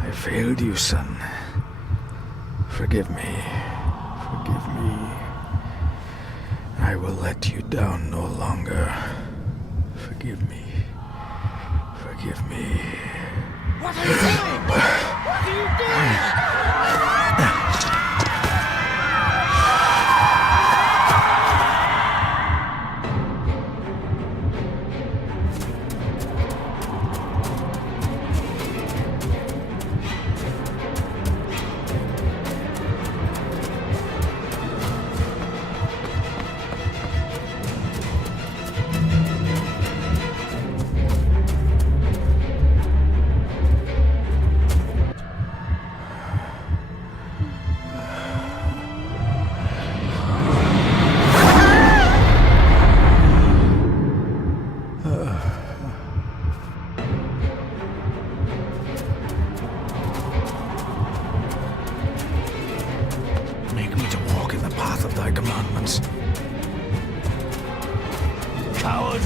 I failed you, son. Forgive me. Forgive me. I will let you down no longer. Forgive me. Forgive me. What are you doing? What are you doing? Make me to walk in the path of thy commandments. Coward!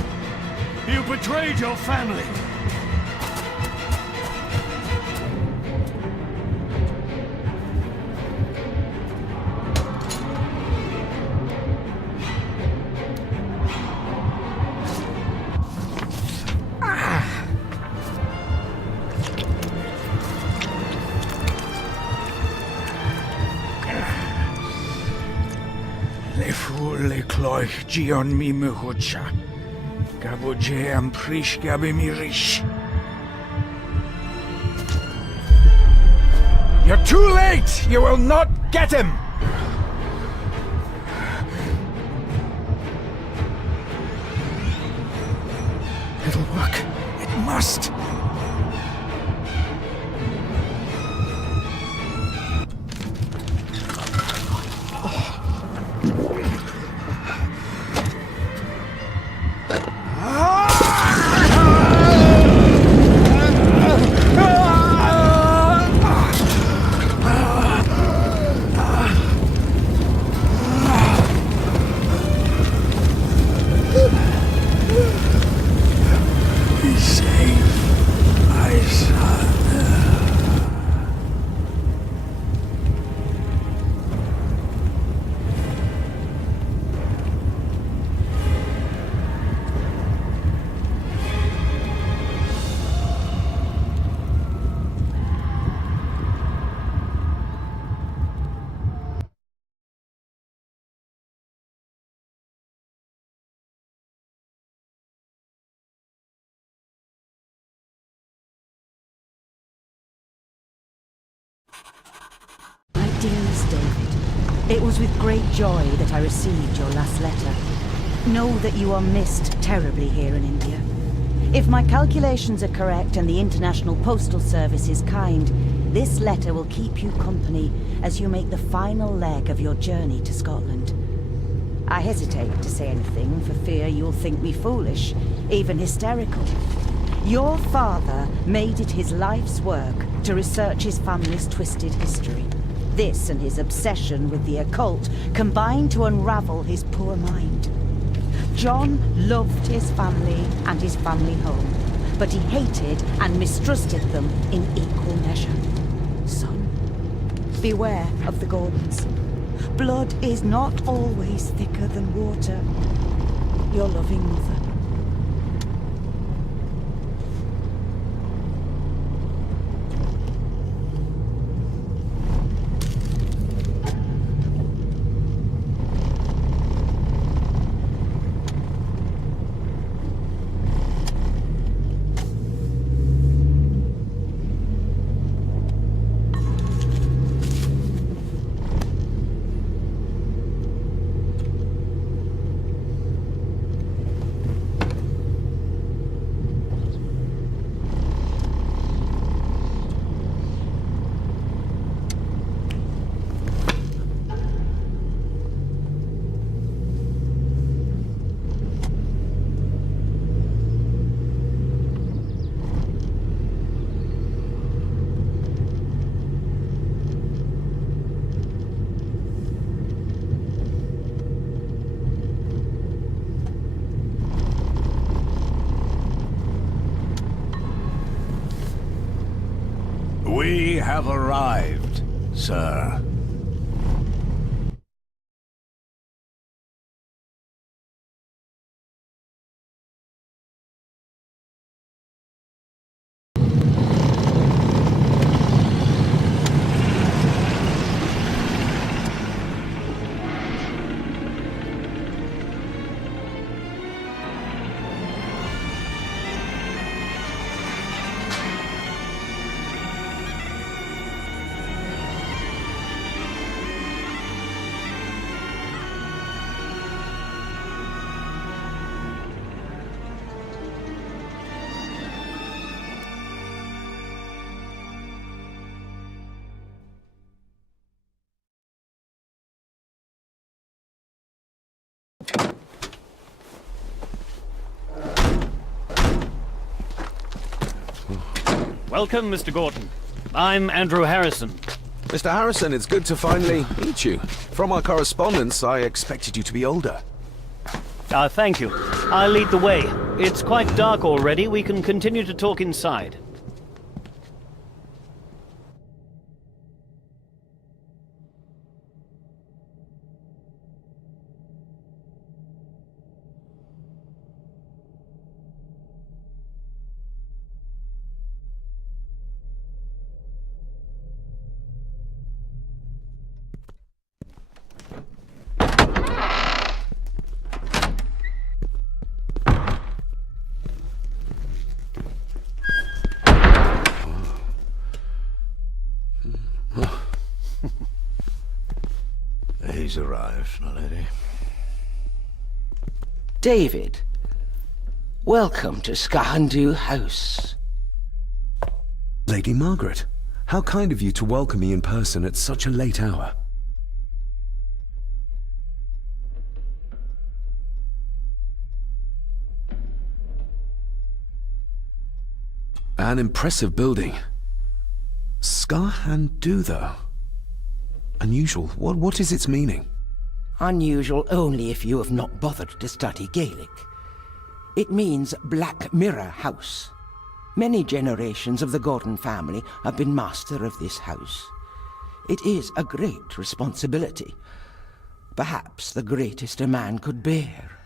You betrayed your family! Le cloich gion mi muhucha. Gaboje am prish gabi mi rish. You're too late! You will not get him! It'll work. It must. My dearest David, it was with great joy that I received your last letter. Know that you are missed terribly here in India. If my calculations are correct and the International Postal Service is kind, this letter will keep you company as you make the final leg of your journey to Scotland. I hesitate to say anything for fear you'll think me foolish, even hysterical. Your father made it his life's work to research his family's twisted history. This and his obsession with the occult combined to unravel his poor mind. John loved his family and his family home, but he hated and mistrusted them in equal measure. Son, beware of the Gordons. Blood is not always thicker than water. Your loving mother. have arrived, sir. Welcome, Mr. Gordon. I'm Andrew Harrison. Mr. Harrison, it's good to finally meet you. From our correspondence, I expected you to be older. Thank you. I'll lead the way. It's quite dark already. We can continue to talk inside. He's arrived, my lady. David, welcome to Skahandu House. Lady Margaret, how kind of you to welcome me in person at such a late hour. An impressive building. Skahandu, though. Unusual. What is its meaning? Unusual only if you have not bothered to study Gaelic. It means Black Mirror House. Many generations of the Gordon family have been master of this house. It is a great responsibility. Perhaps the greatest a man could bear.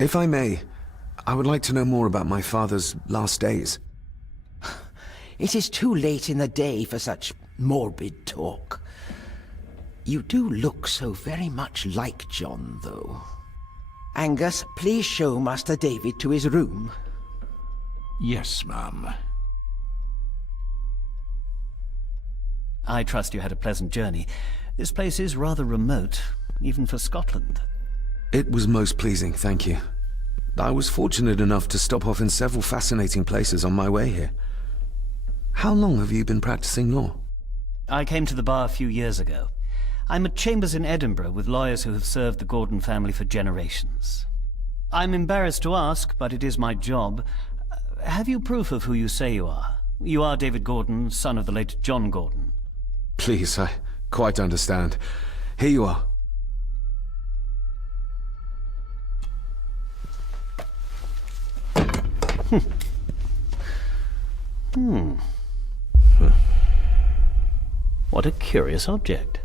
If I may, I would like to know more about my father's last days. It is too late in the day for such morbid talk. You do look so very much like John, though. Angus, please show Master David to his room. Yes, ma'am. I trust you had a pleasant journey. This place is rather remote, even for Scotland. It was most pleasing, thank you. I was fortunate enough to stop off in several fascinating places on my way here. How long have you been practicing law? I came to the bar a few years ago. I'm at chambers in Edinburgh with lawyers who have served the Gordon family for generations. I'm embarrassed to ask, but it is my job. Have you proof of who you say you are? You are David Gordon, son of the late John Gordon. Please, I quite understand. Here you are. What a curious object.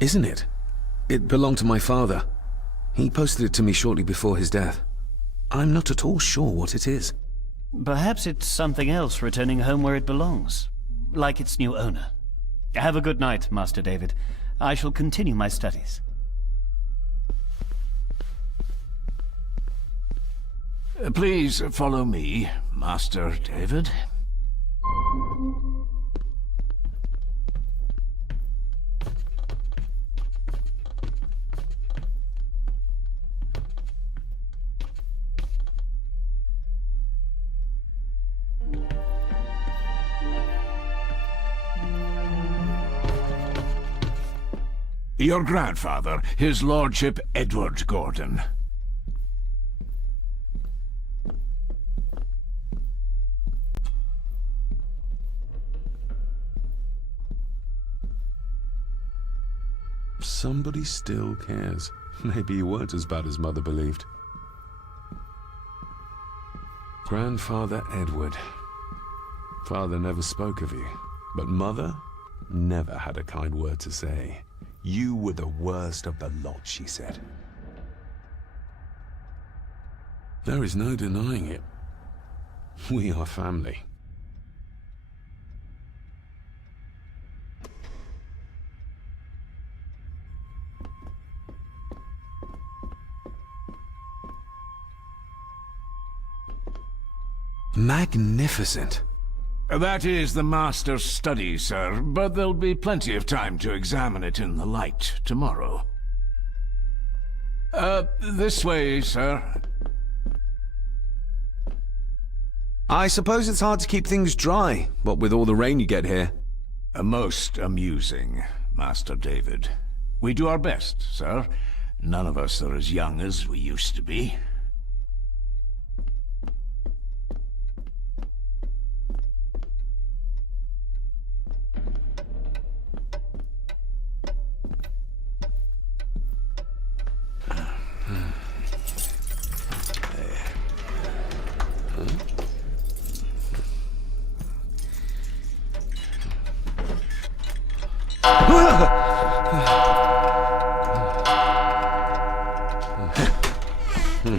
Isn't it? It belonged to my father. He posted it to me shortly before his death. I'm not at all sure what it is. Perhaps it's something else returning home where it belongs, like its new owner. Have a good night, Master David. I shall continue my studies. Please follow me, Master David. Your grandfather, his lordship Edward Gordon. Somebody still cares. Maybe you weren't as bad as Mother believed. Grandfather Edward. Father never spoke of you, but Mother never had a kind word to say. You were the worst of the lot, she said. There is no denying it. We are family. Magnificent. That is the Master's study, sir, but there'll be plenty of time to examine it in the light tomorrow. This way, sir. I suppose it's hard to keep things dry, what with all the rain you get here. Most amusing, Master David. We do our best, sir. None of us are as young as we used to be.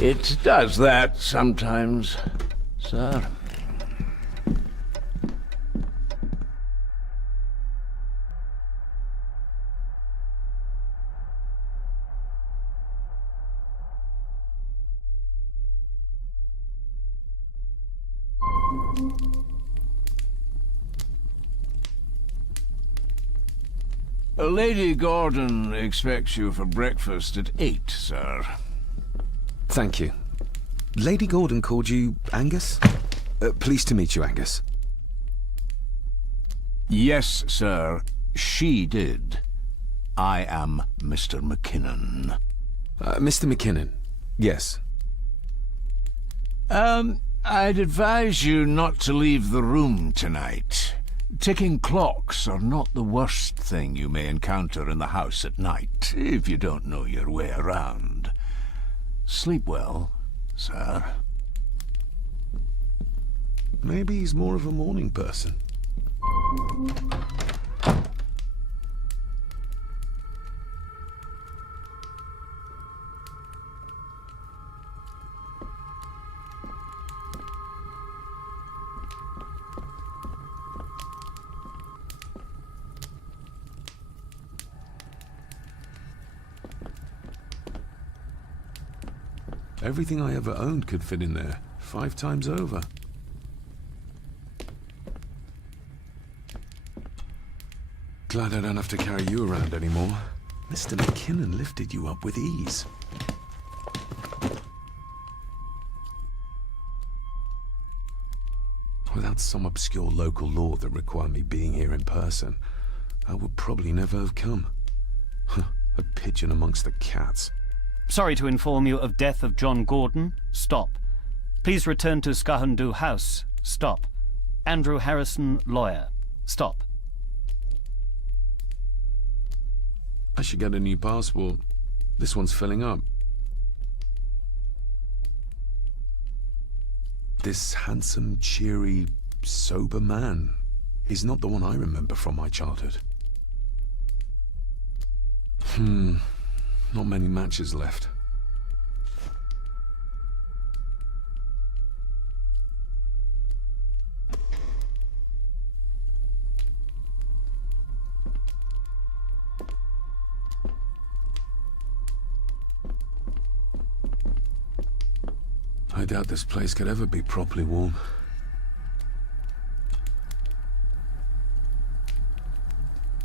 It does that sometimes, sir. Lady Gordon expects you for breakfast at 8, sir. Thank you. Lady Gordon called you Angus? Pleased to meet you, Angus. Yes, sir. She did. I am Mr. McKinnon. Mr. McKinnon. Yes. I'd advise you not to leave the room tonight. Ticking clocks are not the worst thing you may encounter in the house at night, if you don't know your way around. Sleep well, sir. Maybe he's more of a morning person. Everything I ever owned could fit in there, 5 times over. Glad I don't have to carry you around anymore. Mr. McKinnon lifted you up with ease. Without some obscure local law that required me being here in person, I would probably never have come. A pigeon amongst the cats. Sorry to inform you of death of John Gordon. Stop. Please return to Skahundu House. Stop. Andrew Harrison, lawyer. Stop. I should get a new passport. This one's filling up. This handsome, cheery, sober man is not the one I remember from my childhood. Not many matches left. I doubt this place could ever be properly warm.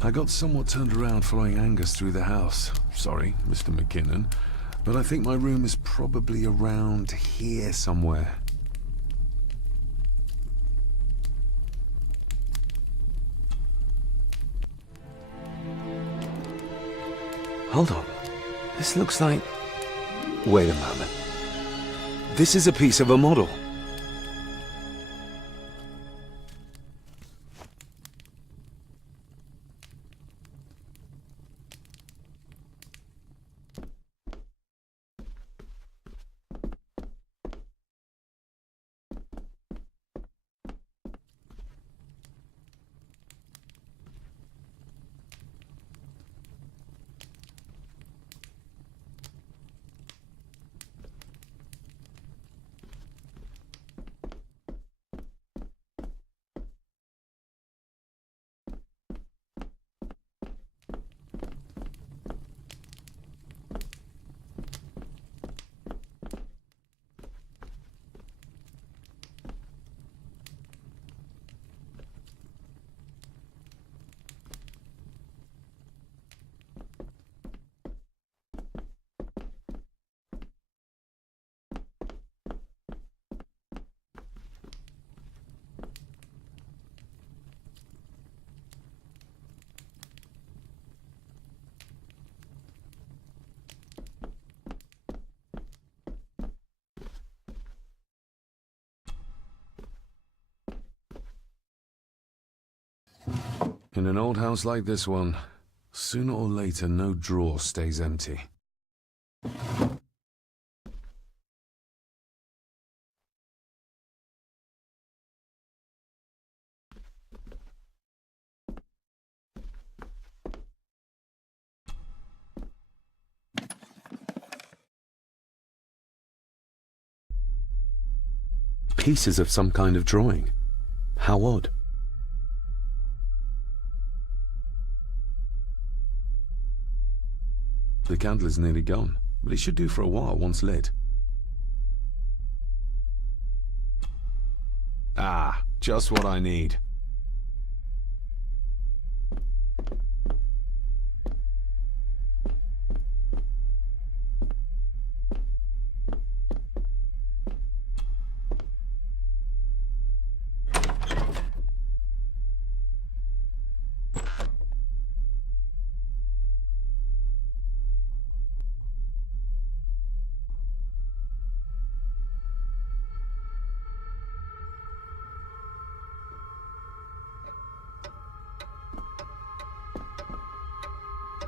I got somewhat turned around following Angus through the house. Sorry, Mr. McKinnon, but I think my room is probably around here somewhere. Hold on. This looks like... Wait a moment. This is a piece of a model. In an old house like this one, sooner or later no drawer stays empty. Pieces of some kind of drawing. How odd. The candle is nearly gone, but it should do for a while once lit. Ah, just what I need.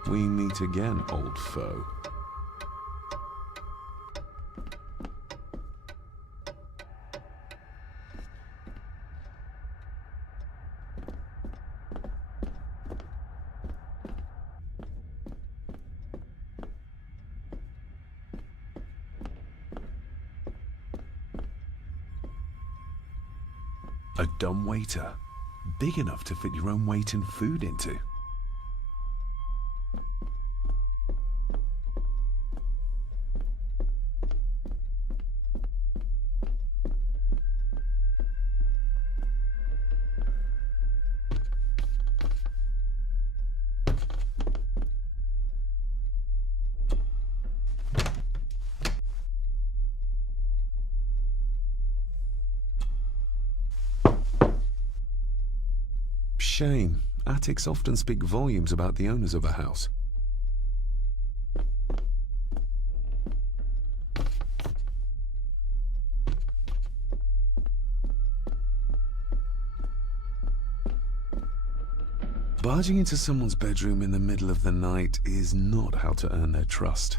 We meet again, old foe. A dumbwaiter, big enough to fit your own weight and food into. Shame. Attics often speak volumes about the owners of a house. Barging into someone's bedroom in the middle of the night is not how to earn their trust.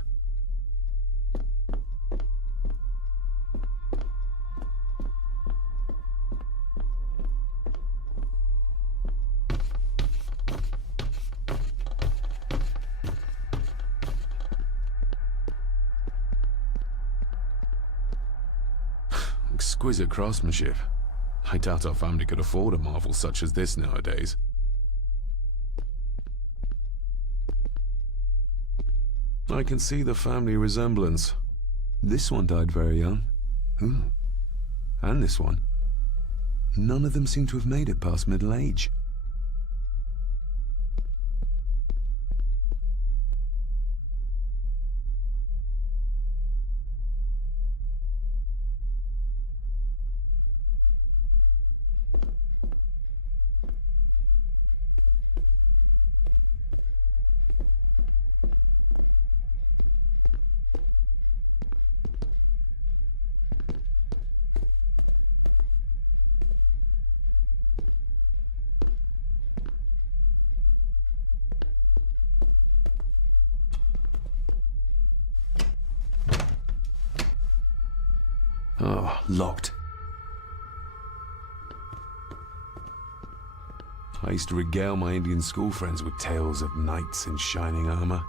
Exquisite craftsmanship. I doubt our family could afford a marvel such as this nowadays. I can see the family resemblance. This one died very young. And this one. None of them seem to have made it past middle age. Oh, locked. I used to regale my Indian school friends with tales of knights in shining armor.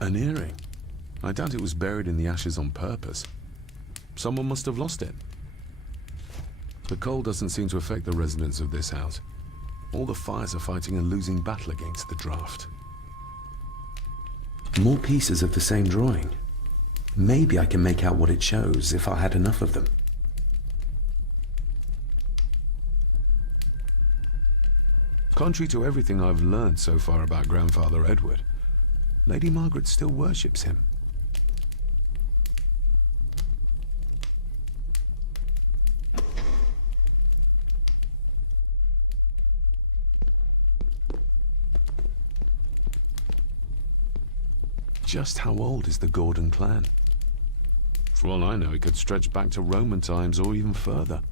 An earring. I doubt it was buried in the ashes on purpose. Someone must have lost it. The cold doesn't seem to affect the residents of this house. All the fires are fighting a losing battle against the draft. More pieces of the same drawing. Maybe I can make out what it shows if I had enough of them. Contrary to everything I've learned so far about Grandfather Edward, Lady Margaret still worships him. Just how old is the Gordon clan? For all I know, it could stretch back to Roman times or even further.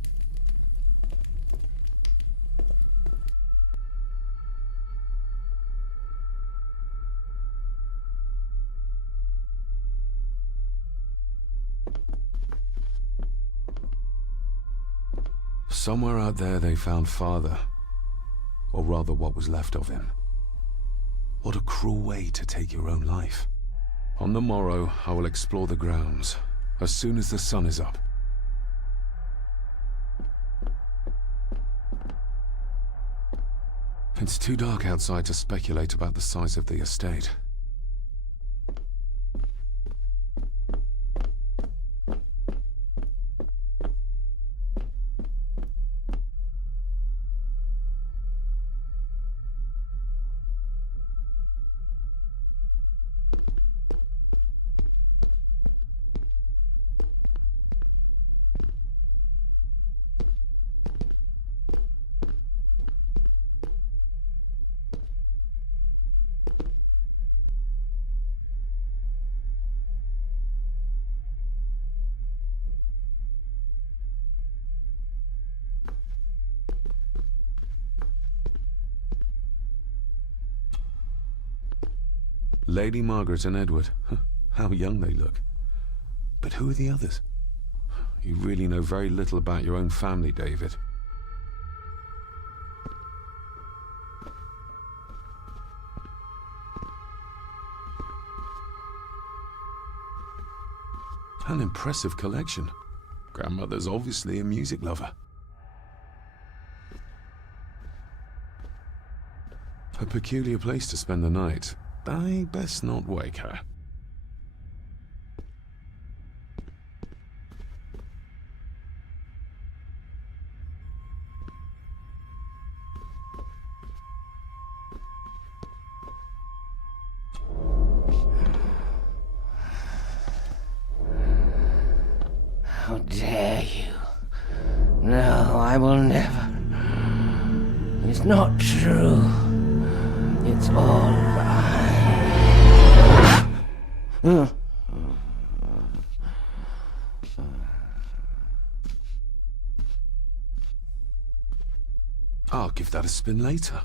Somewhere out there they found Father. Or rather, what was left of him. What a cruel way to take your own life. On the morrow, I will explore the grounds, as soon as the sun is up. It's too dark outside to speculate about the size of the estate. Lady Margaret and Edward. How young they look. But who are the others? You really know very little about your own family, David. An impressive collection. Grandmother's obviously a music lover. A peculiar place to spend the night. I best not wake her. How dare you? No, I will never. It's not true. It's all lies. I'll give that a spin later.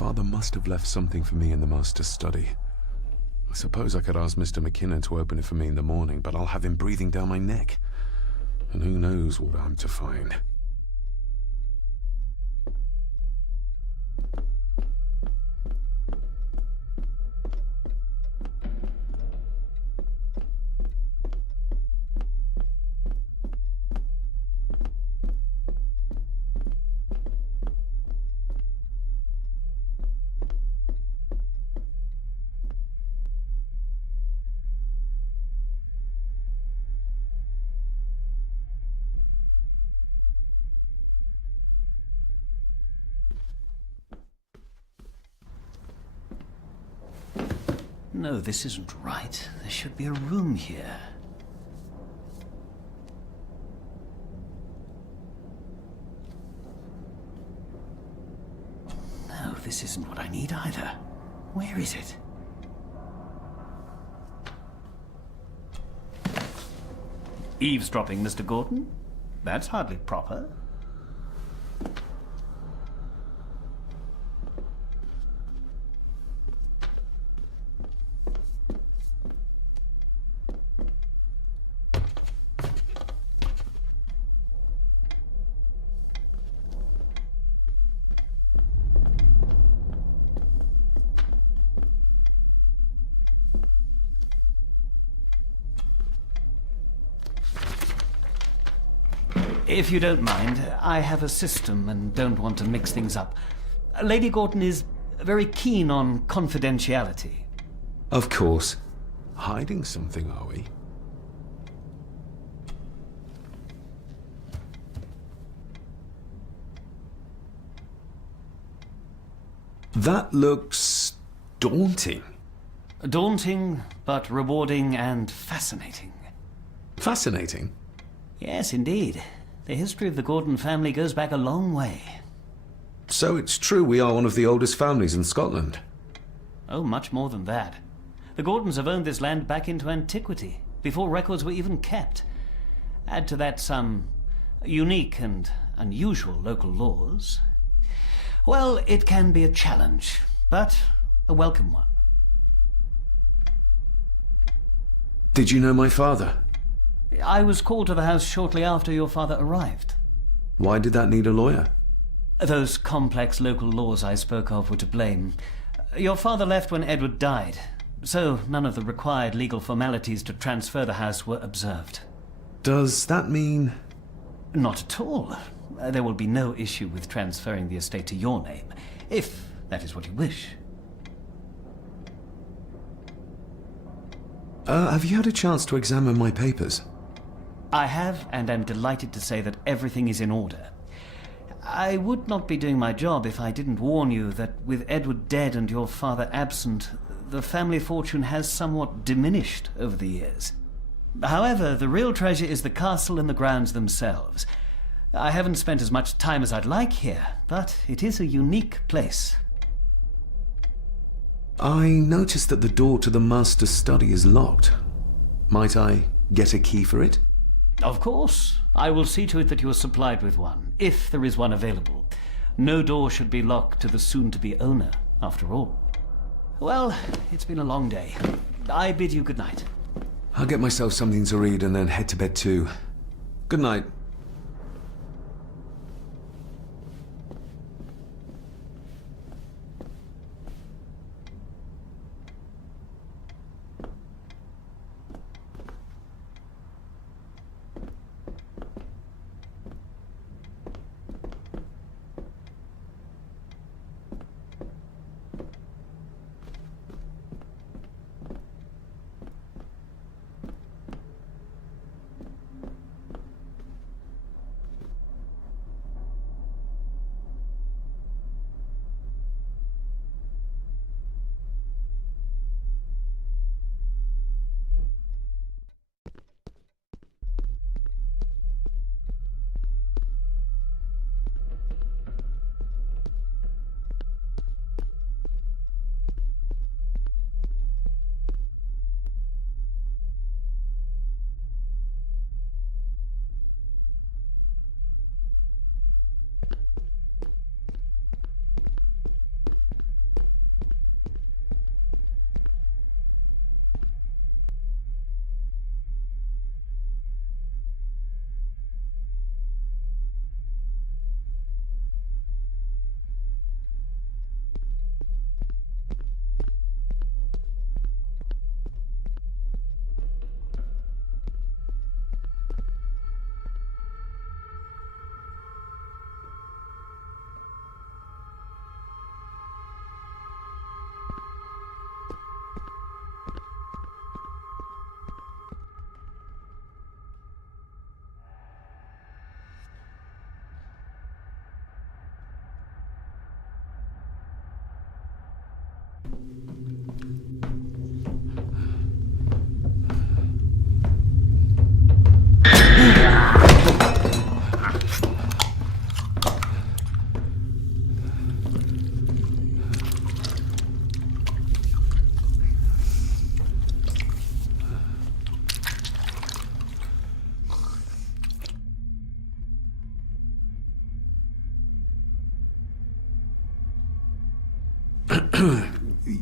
Father must have left something for me in the Master's study. I suppose I could ask Mr. McKinnon to open it for me in the morning, but I'll have him breathing down my neck. And who knows what I'm to find. No, this isn't right. There should be a room here. No, this isn't what I need either. Where is it? Eavesdropping, Mr. Gordon? That's hardly proper. If you don't mind, I have a system and don't want to mix things up. Lady Gordon is very keen on confidentiality. Of course. Hiding something, are we? That looks daunting. Daunting, but rewarding and fascinating. Fascinating? Yes, indeed. The history of the Gordon family goes back a long way. So it's true we are one of the oldest families in Scotland. Oh, much more than that. The Gordons have owned this land back into antiquity, before records were even kept. Add to that some unique and unusual local laws. Well, it can be a challenge, but a welcome one. Did you know my father? I was called to the house shortly after your father arrived. Why did that need a lawyer? Those complex local laws I spoke of were to blame. Your father left when Edward died, so none of the required legal formalities to transfer the house were observed. Does that mean... Not at all. There will be no issue with transferring the estate to your name, if that is what you wish. Have you had a chance to examine my papers? I have, and am delighted to say that everything is in order. I would not be doing my job if I didn't warn you that with Edward dead and your father absent, the family fortune has somewhat diminished over the years. However, the real treasure is the castle and the grounds themselves. I haven't spent as much time as I'd like here, but it is a unique place. I noticed that the door to the master's study is locked. Might I get a key for it? Of course. I will see to it that you are supplied with one, if there is one available. No door should be locked to the soon-to-be owner, after all. Well, it's been a long day. I bid you good night. I'll get myself something to read and then head to bed too. Good night.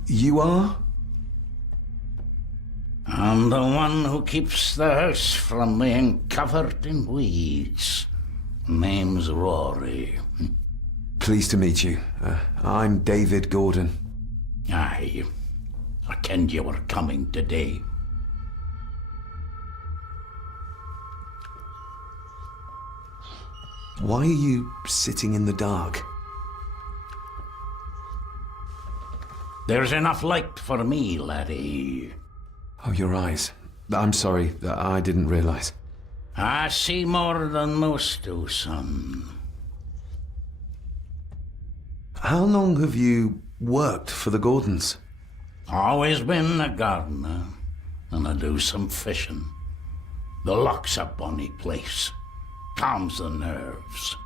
You are? I'm the one who keeps the house from being covered in weeds. Name's Rory. Pleased to meet you. I'm David Gordon. Aye. I kenned you were coming today. Why are you sitting in the dark? There's enough light for me, laddie. Oh, your eyes. I'm sorry, I didn't realize. I see more than most do, son. How long have you worked for the Gordons? Always been a gardener, and I do some fishing. The loch's a bonny place. Calms the nerves.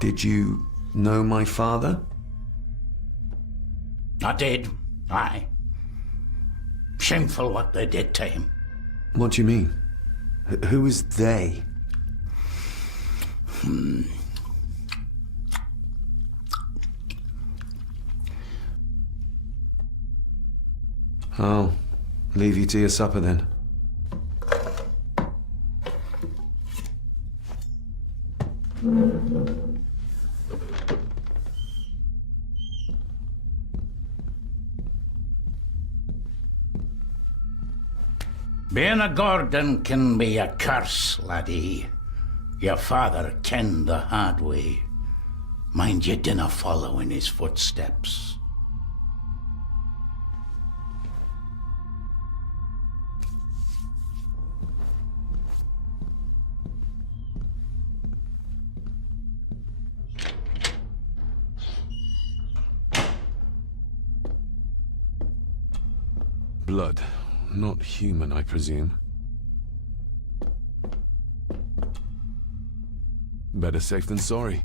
Did you know my father? I did, aye. Shameful what they did to him. What do you mean? Who is they? I'll leave you to your supper then. Being a Gordon can be a curse, laddie. Your father kenned the hard way. Mind you dinna follow in his footsteps. Blood. Not human, I presume. Better safe than sorry.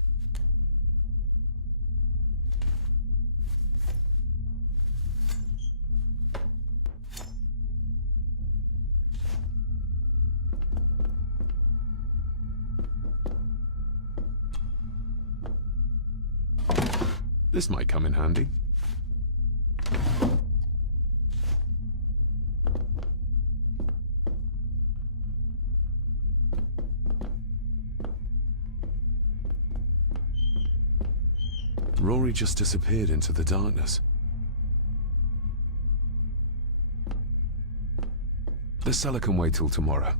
This might come in handy. Rory just disappeared into the darkness. The cellar can wait till tomorrow.